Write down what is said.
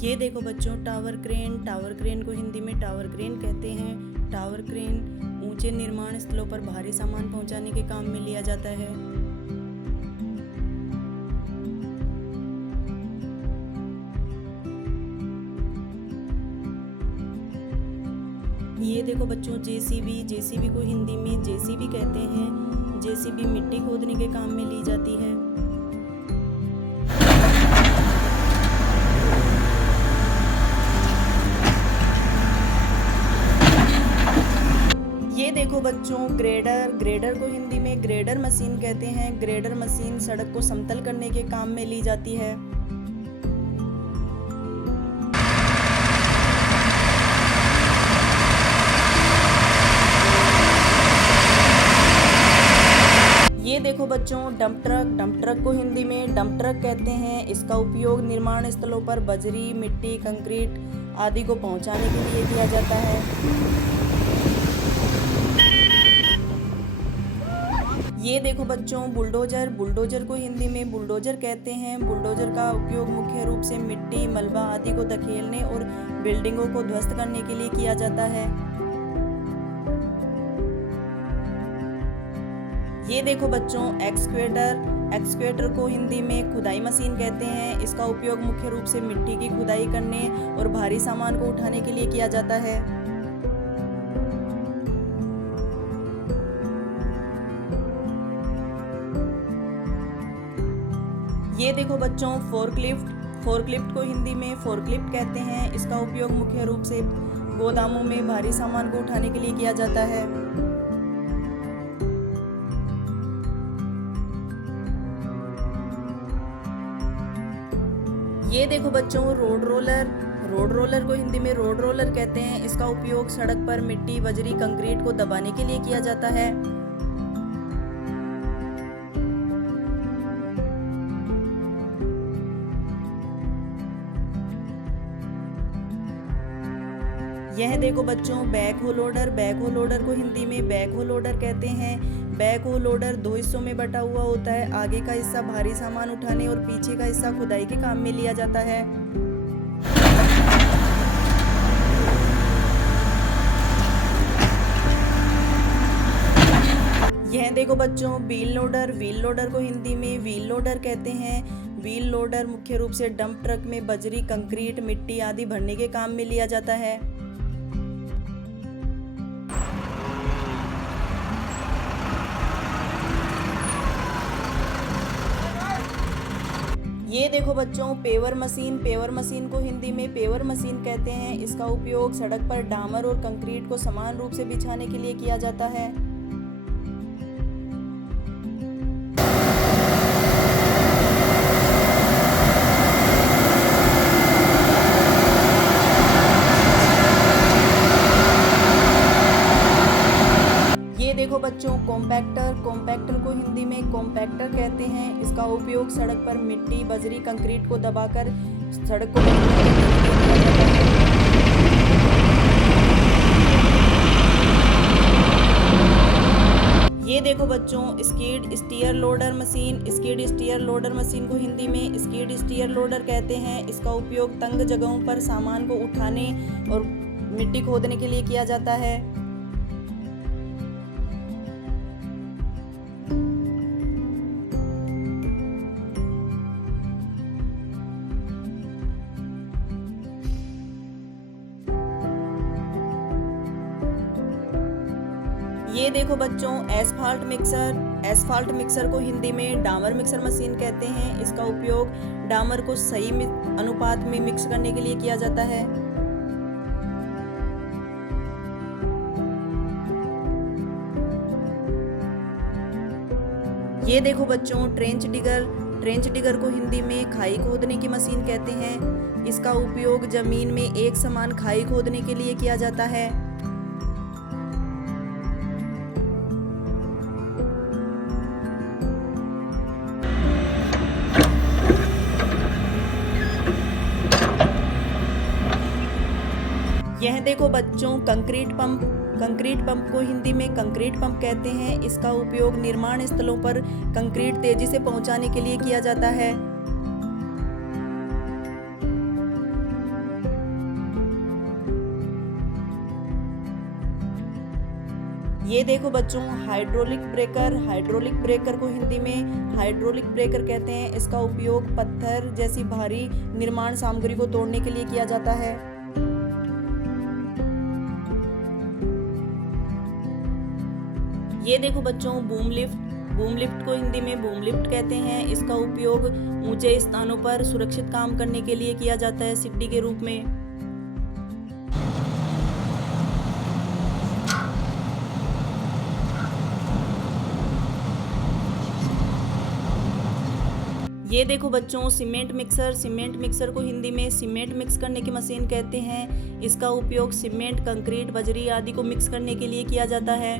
ये देखो बच्चों, टावर क्रेन को हिंदी में टावर क्रेन कहते हैं। टावर क्रेन ऊंचे निर्माण स्थलों पर भारी सामान पहुंचाने के काम में लिया जाता है। ये देखो बच्चों, जेसीबी को हिंदी में जेसीबी कहते हैं। जेसीबी मिट्टी खोदने के काम में ली जाती है। ये देखो बच्चों, ग्रेडर को हिंदी में ग्रेडर मशीन कहते हैं। ग्रेडर मशीन सड़क को समतल करने के काम में ली जाती है। ये देखो बच्चों, डंप ट्रक को हिंदी में डंप ट्रक कहते हैं। इसका उपयोग निर्माण स्थलों पर बजरी, मिट्टी, कंक्रीट आदि को पहुंचाने के लिए किया जाता है। ये देखो बच्चों, बुलडोजर को हिंदी में बुलडोजर कहते हैं। बुलडोजर का उपयोग मुख्य रूप से मिट्टी, मलबा आदि को धकेलने और बिल्डिंगों को ध्वस्त करने के लिए किया जाता है। ये देखो बच्चों, एक्सकेवेटर को हिंदी में खुदाई मशीन कहते हैं। इसका उपयोग मुख्य रूप से मिट्टी की खुदाई करने और भारी सामान को उठाने के लिए किया जाता है। ये देखो बच्चों, फोर्कलिफ्ट को हिंदी में फोर्कलिफ्ट कहते हैं। इसका उपयोग मुख्य रूप से गोदामों में भारी सामान को उठाने के लिए किया जाता है। ये देखो बच्चों, रोड रोलर को हिंदी में रोड रोलर कहते हैं। इसका उपयोग सड़क पर मिट्टी, बजरी, कंक्रीट को दबाने के लिए किया जाता है। यह देखो बच्चों, बैकहो लोडर को हिंदी में बैकहो लोडर कहते हैं। बैकहो लोडर दो हिस्सों में बटा हुआ होता है। आगे का हिस्सा भारी सामान उठाने और पीछे का हिस्सा खुदाई के काम में लिया जाता है। यह देखो बच्चों, व्हील लोडर को हिंदी में व्हील लोडर कहते हैं। व्हील लोडर मुख्य रूप से डंप ट्रक में बजरी, कंक्रीट, मिट्टी आदि भरने के काम में लिया जाता है। ये देखो बच्चों, पेवर मशीन को हिंदी में पेवर मशीन कहते हैं। इसका उपयोग सड़क पर डामर और कंक्रीट को समान रूप से बिछाने के लिए किया जाता है। ये देखो बच्चों, कॉम्पैक्टर को हिंदी में कॉम्पैक्टर कहते हैं। इसका उपयोग सड़क पर मिट्टी, बजरी, कंक्रीट को दबाकर सड़क को ये देखो बच्चों, स्किड स्टीयर लोडर मशीन को हिंदी में स्किड स्टीयर लोडर कहते हैं। इसका उपयोग तंग जगहों पर सामान को उठाने और मिट्टी खोदने के लिए किया जाता है। ये देखो बच्चों, एसफाल्ट मिक्सर को हिंदी में डामर मिक्सर मशीन कहते हैं। इसका उपयोग डामर को सही अनुपात में मिक्स करने के लिए किया जाता है। ये देखो बच्चों, ट्रेंच डिगर को हिंदी में खाई खोदने की मशीन कहते हैं। इसका उपयोग जमीन में एक समान खाई खोदने के लिए किया जाता है। यह देखो बच्चों, कंक्रीट पंप को हिंदी में कंक्रीट पंप कहते हैं। इसका उपयोग निर्माण स्थलों पर कंक्रीट तेजी से पहुंचाने के लिए किया जाता है। ये देखो बच्चों, हाइड्रोलिक ब्रेकर। हाइड्रोलिक ब्रेकर को हिंदी में हाइड्रोलिक ब्रेकर कहते हैं। इसका उपयोग पत्थर जैसी भारी निर्माण सामग्री को तोड़ने के लिए किया जाता है। ये देखो बच्चों, बूम लिफ्ट। बूम लिफ्ट को हिंदी में बूम लिफ्ट कहते हैं। इसका उपयोग ऊंचे स्थानों पर सुरक्षित काम करने के लिए किया जाता है, सीढ़ी के रूप में। ये देखो बच्चों, सीमेंट मिक्सर। सीमेंट मिक्सर को हिंदी में सीमेंट मिक्स करने की मशीन कहते हैं। इसका उपयोग सीमेंट, कंक्रीट, बजरी आदि को मिक्स करने के लिए किया जाता है।